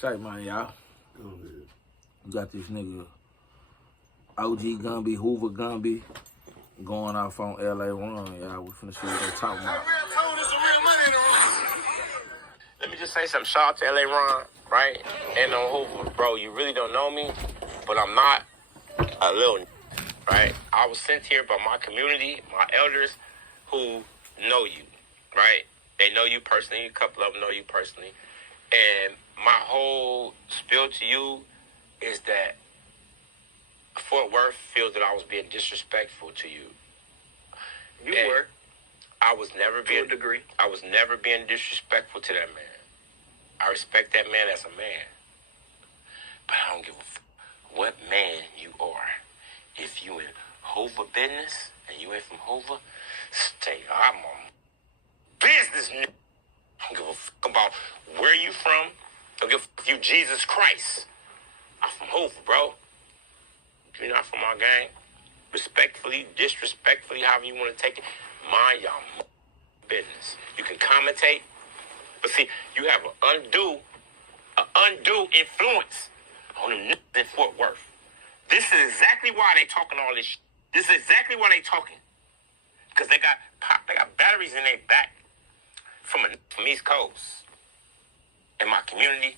Say, man, y'all. You got this nigga OG Gumby, Hoover Gumby, going off on LA Run, y'all. We finna see what they talking about. Let me just say something. Shout out to LA Ron, right? And on Hoover. Bro, you really don't know me, but I'm not a little, right? I was sent here by my community, my elders, who know you, right? They know you personally. A couple of them know you personally. And my whole spiel to you is that Fort Worth feels that I was being disrespectful to you. You were. I was never to a degree. I was never being disrespectful to that man. I respect that man as a man. But I don't give a what man you are. If you in Hoover business and you ain't from Hoover, stay. I'm on business. I don't give a fuck about where you from. I don't give a fuck if you Jesus Christ. I'm from Hoover, bro. If you're not from our gang, respectfully, disrespectfully, however you want to take it, mind y'all business. You can commentate, but see, you have an undue influence on them niggas in Fort Worth. This is exactly why they talking all this shit. This is exactly why they talking. Because they got batteries in their back from East Coast. In my community,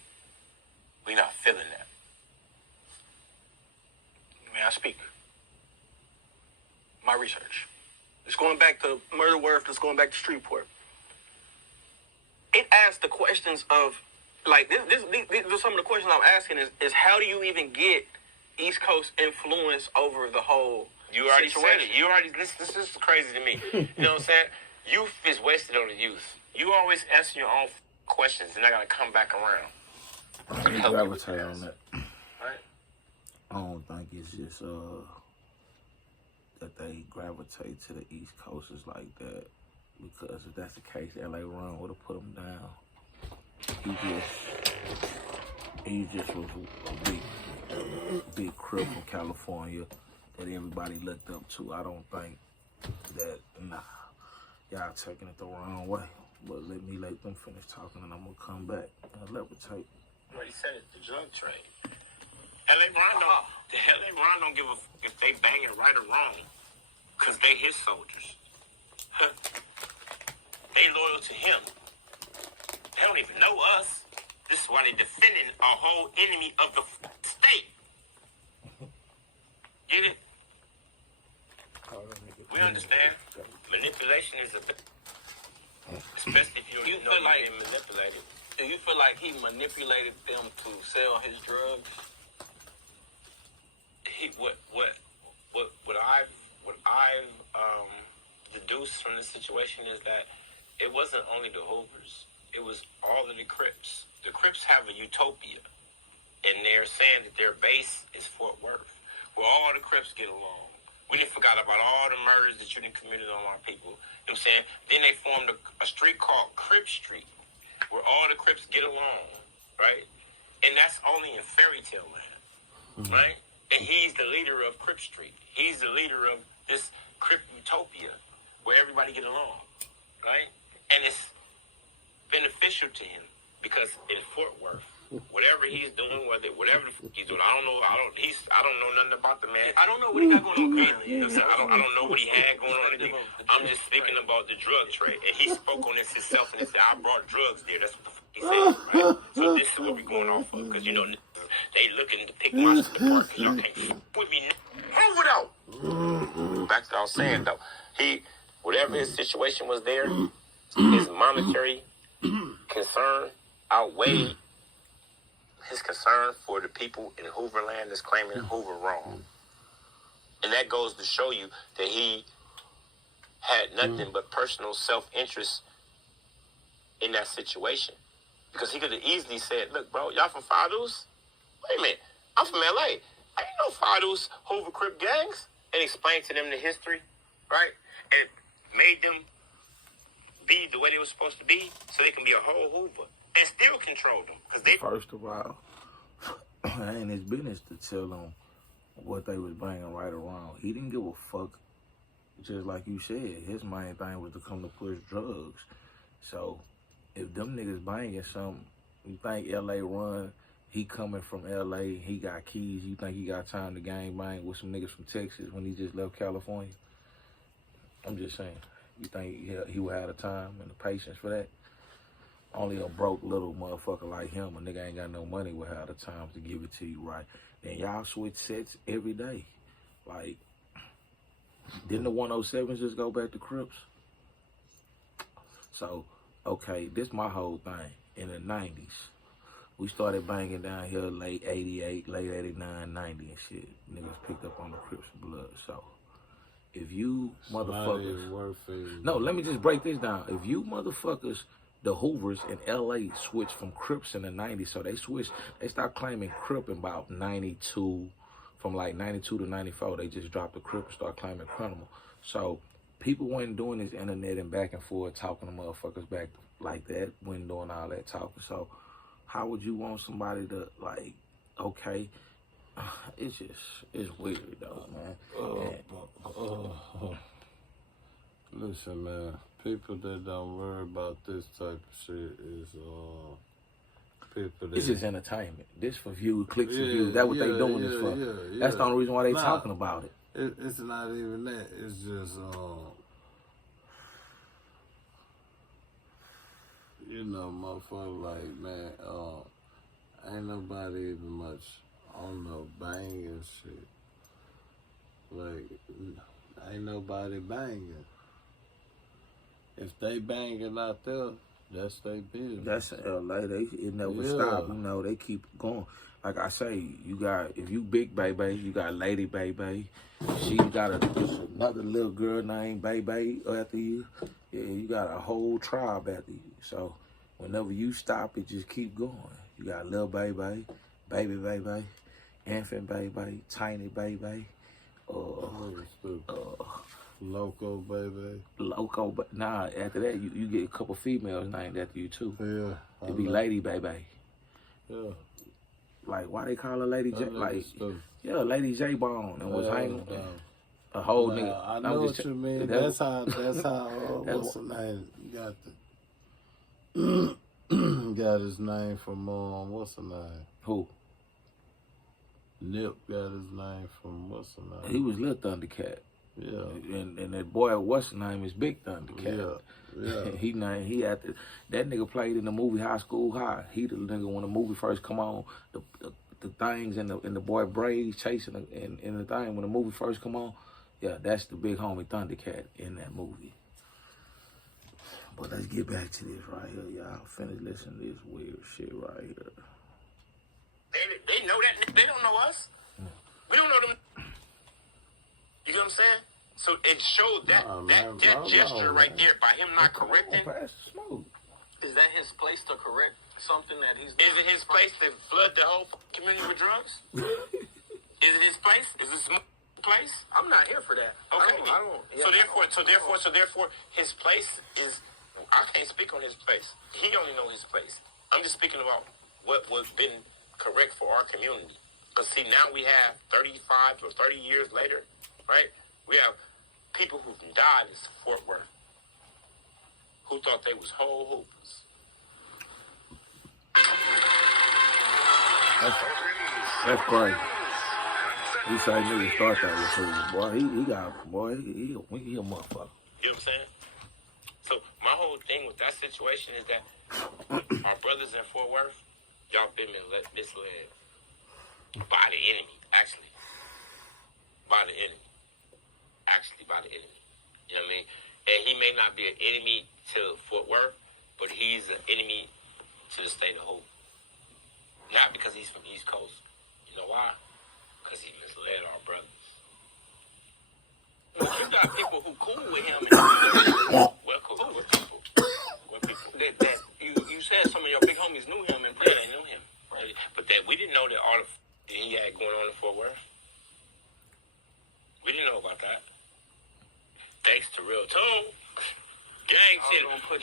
we not feeling that. May I speak? My research. It's going back to Murder Worth. It's going back to Streetport. It asks the questions of, like, this some of the questions I'm asking is how do you even get East Coast influence over the whole You already situation? said it. You already, this is crazy to me. You know what I'm saying? Youth is wasted on the youth. You always ask your own questions, and I got to come back around. I gravitate on that. Right? I don't think it's just that they gravitate to the East Coasters like that. Because if that's the case, LA Run would have put him down. He just was a big crip from California that everybody looked up to. I don't think that, y'all taking it the wrong way. But let them finish talking and I'm gonna come back and levitate. You already said it, the drug trade. LA Ron don't give a fuck if they bang it right or wrong. Cause they his soldiers. They loyal to him. They don't even know us. This is why they defending a whole enemy of the state. Get it? We understand. Manipulation is a thing. Especially if you don't know you're being manipulated. Do you feel like he manipulated them to sell his drugs? What I've deduced from this situation is that it wasn't only the Hoovers. It was all of the Crips. The Crips have a utopia, and they're saying that their base is Fort Worth, where all the Crips get along. We didn't forget about all the murders that you done committed on our people. You know what I'm saying? Then they formed a street called Crip Street, where all the Crips get along, right? And that's only in fairy tale land, right? And he's the leader of Crip Street. He's the leader of this Crip utopia, where everybody get along, right? And it's beneficial to him because in Fort Worth, whatever he's doing, whatever he's doing, I don't know nothing about the man. I don't know what he got going on. I don't know what he had going on. I'm just speaking about the drug trade, and he spoke on this himself and he said, "I brought drugs there." That's what the fuck he said, right? So this is what we're going off of, because they looking to pick my shit apart because y'all can't fuck with me. Move it out. Back to what I was saying though, whatever his situation was there, his monetary concern outweighed his concern for the people in Hooverland that's claiming Hoover wrong. And that goes to show you that he had nothing but personal self-interest in that situation. Because he could have easily said, look, bro, y'all from Fadoos? Wait a minute, I'm from LA. I ain't no Fadoos Hoover Crip gangs. And explained to them the history, right? And made them be the way they were supposed to be so they can be a whole Hoover. And still control them. First of all, it ain't his business to tell them what they was bringing right or wrong. He didn't give a fuck. Just like you said, his main thing was to come to push drugs. So if them niggas banging something, You think L.A. run? He coming from L.A. He got keys. You think he got time to gang bang with some niggas from Texas when he just left California? I'm just saying. You think he would have the time and the patience for that? Only a broke little motherfucker like him, a nigga ain't got no money, will have the time to give it to you right. Then y'all switch sets every day. Like, didn't the 107s just go back to Crips? So, okay, this my whole thing. In the 90s, we started banging down here late 88, late 89, 90 and shit. Niggas picked up on the Crips blood. So, if you motherfuckers... No, let me just break this down. If you motherfuckers, the Hoovers in L.A. switched from Crips in the 90s, so they stopped claiming Crip in about 92. From like 92 to 94, they just dropped the Crip and started claiming Criminal. So, people wasn't doing this internet and back and forth talking to motherfuckers back like that, wasn't doing all that talking. So, how would you want somebody to, like, okay, it's weird though, man. Listen, man, people that don't worry about this type of shit is people that... It's just entertainment. This for views, clicks and views. That's what they doing this for. That's the only reason why they talking about it. It's not even that. It's just, you know, motherfucker, like, man, ain't nobody even much on no banging shit. Like, ain't nobody banging. If they banging out there, that's their business. That's LA. It never stop. You know, they keep going. Like I say, you got, if you Big Baby, you got Lady Baby. She got another little girl named Baby after you. Yeah, you got a whole tribe after you. So whenever you stop, it just keep going. You got Lil Baby, Baby Baby, Infant Baby, Tiny Baby, Loco Baby. Loco, but nah, after that, you get a couple females named after you too. Yeah. It'd be Lady Baby. Yeah. Like, why they call her Lady J? Like, yeah, Lady J Bone and was hanging a whole nigga. I know what you mean. That's how, what's the name? You got his name from, what's the name? Who? Nip got his name from, what's the name? He was Lil Thundercat. Yeah. And that boy, what's his name, is Big Thundercat. Yeah. he had to, that nigga played in the movie High School High. He the nigga when the movie first come on, the things and the boy braids chasing in the thing when the movie first come on. Yeah, that's the big homie Thundercat in that movie. But let's get back to this right here, y'all. Finish listening to this weird shit right here. They know that. They don't know us. We don't know them. You know what I'm saying? So it showed that gesture right there by him not correcting. Is that his place to correct something that he's? Is it his place to flood the whole community with drugs? Is it his place? Is this place? I'm not here for that. Okay. So therefore, his place is. I can't speak on his place. He only know his place. I'm just speaking about what was been correct for our community. Because see, now we have 35 or 30 years later, right? We have people who've died in Fort Worth who thought they was whole hoopers. That's crazy. He say niggas thought that was who. Boy, he a motherfucker. You know what I'm saying? So my whole thing with that situation is that our brothers in Fort Worth, y'all been misled by the enemy, actually. By the enemy. Actually, by the enemy. You know what I mean? And he may not be an enemy to Fort Worth, but he's an enemy to the state of Hoover. Not because he's from East Coast. You know why? Because he misled our brothers. But you got people who cool with him. Well, cool. What people? That you said some of your big homies knew him and they knew him, right? But that we didn't know that all the he had going on in Fort Worth. We didn't know about that. Thanks to Real Tone. Gang shit. Hoover it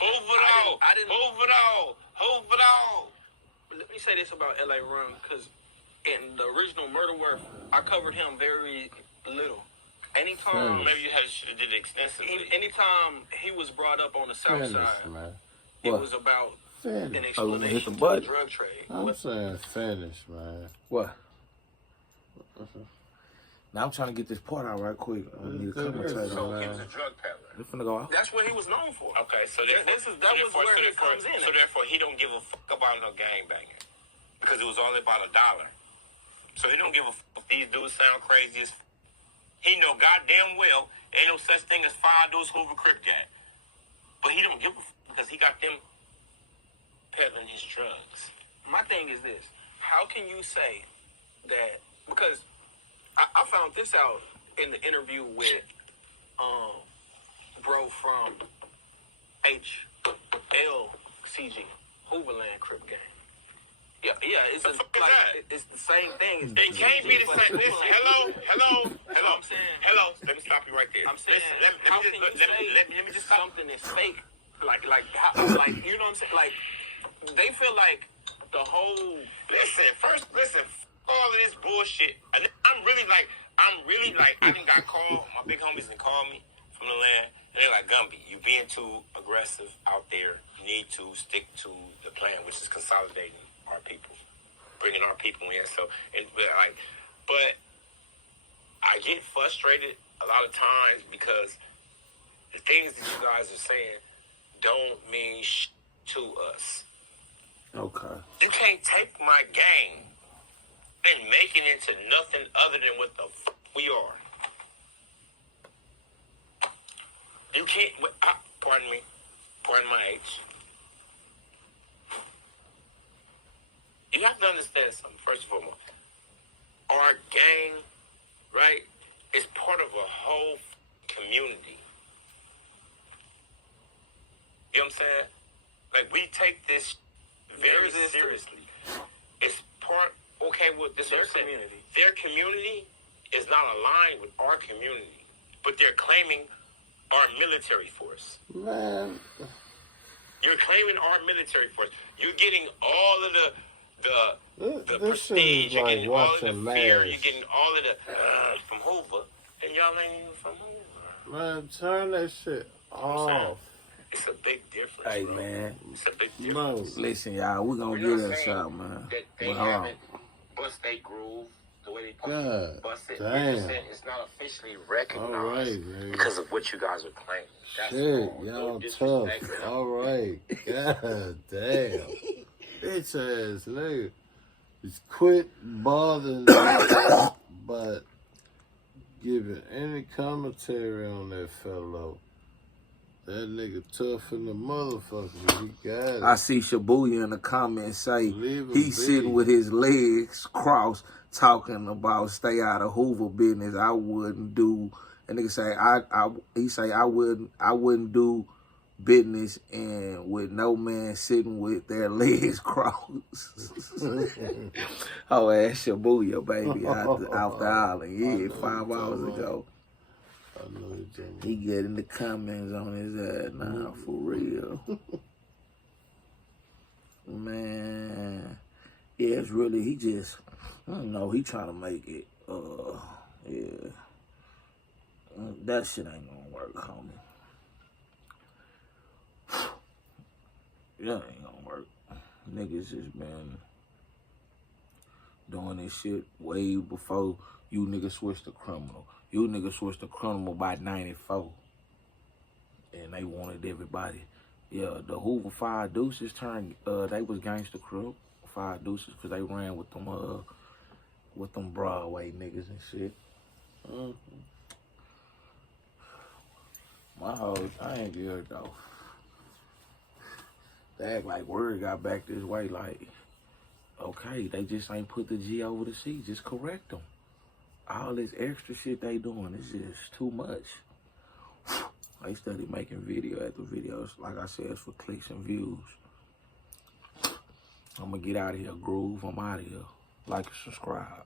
all. But let me say this about L.A. Rum, because in the original Murder Worth, I covered him very little. Anytime, maybe you should have did it extensively. Anytime he was brought up on the south side, man. it was about finish. an Oh, let me hit explanation the to the button. drug trade. I'm saying finish, man. What? Now I'm trying to get this part out right quick. I need a commentator. So he was a drug peddler. It's finna go out. That's what he was known for. Okay, so That was where he comes in. So therefore, he don't give a fuck about no gangbanging because it was only about $1. So he don't give a fuck if these dudes sound crazy as. He know goddamn well ain't no such thing as 5 dudes Hoover Crip Gang. But he don't give a fuck because he got them peddling his drugs. My thing is this: how can you say that? Because I found this out in the interview with bro from HLCG, Hooverland Crip Gang. Yeah, it's The fuck is that? it's the same thing. It can't be the same. Listen, hello. I'm saying, Hello. Let me stop you right there. I'm saying, Listen, how can you say let me just stop. something is fake? Like you know what I'm saying? Like they feel like the whole. Listen, all of this bullshit. And I'm really like, I done got called. My big homies done called me from the land, and they're like, Gumby, you being too aggressive out there. You need to stick to the plan, which is consolidating our people, bringing our people in. So, but I get frustrated a lot of times because the things that you guys are saying don't mean to us. Okay. You can't take my gang and make it into nothing other than what the fuck we are. You can't, pardon my age. You have to understand something, first and foremost. Our gang, right, is part of a whole community. You know what I'm saying? Like, we take this very seriously. It's part, okay, with this Their what I'm saying. community. Their community is not aligned with our community, but they're claiming our military force. Man, You're claiming our military force. You're getting all of the this prestige. is You're like getting all of the watching fear. Mash. You're getting all of the from Hoover, and y'all ain't even from Hoover. Man, turn that shit off. It's a big difference. Hey, bro. man. It's a big No. difference. Listen, y'all, we're gonna We're get not that saying shot, man. that they But hold on. haven't bust their groove the way they God bust it. damn. We're just saying it's not officially recognized All right, man. because of what you guys are claiming. That's Shit, all. y'all No disrespect, tough. man. All right. God damn. Bitch ass nigga. Just quit bothering me, but giving any commentary on that fellow. That nigga tough in the motherfucker. He got it. I see Shibuya in the comments say Leave him he's be. sitting with his legs crossed talking about stay out of Hoover business. I wouldn't do. And nigga say I wouldn't do business and with no man sitting with their legs crossed. Oh, ass Shibuya, baby, out the island. Yeah, 5 hours ago. I know you're talking He getting the comments on his ass now, for real. Man. Yeah, it's really, he just, I don't know, he trying to make it, yeah. That shit ain't gonna work, homie. That ain't gonna work. Niggas just been doing this shit way before you niggas switched to criminal. You niggas switched to criminal by 94. And they wanted everybody. Yeah, the Hoover 5 Deuces turned, they was gangster crew, 5 Deuces, because they ran with them Broadway niggas and shit. Mm-hmm. My whole, I ain't good though. They act like word got back this way, like, okay, they just ain't put the G over the C, just correct them. All this extra shit they doing is just too much. They study making video after videos, like I said, it's for clicks and views. I'm gonna get out of here, Groove. I'm out of here. Like and subscribe.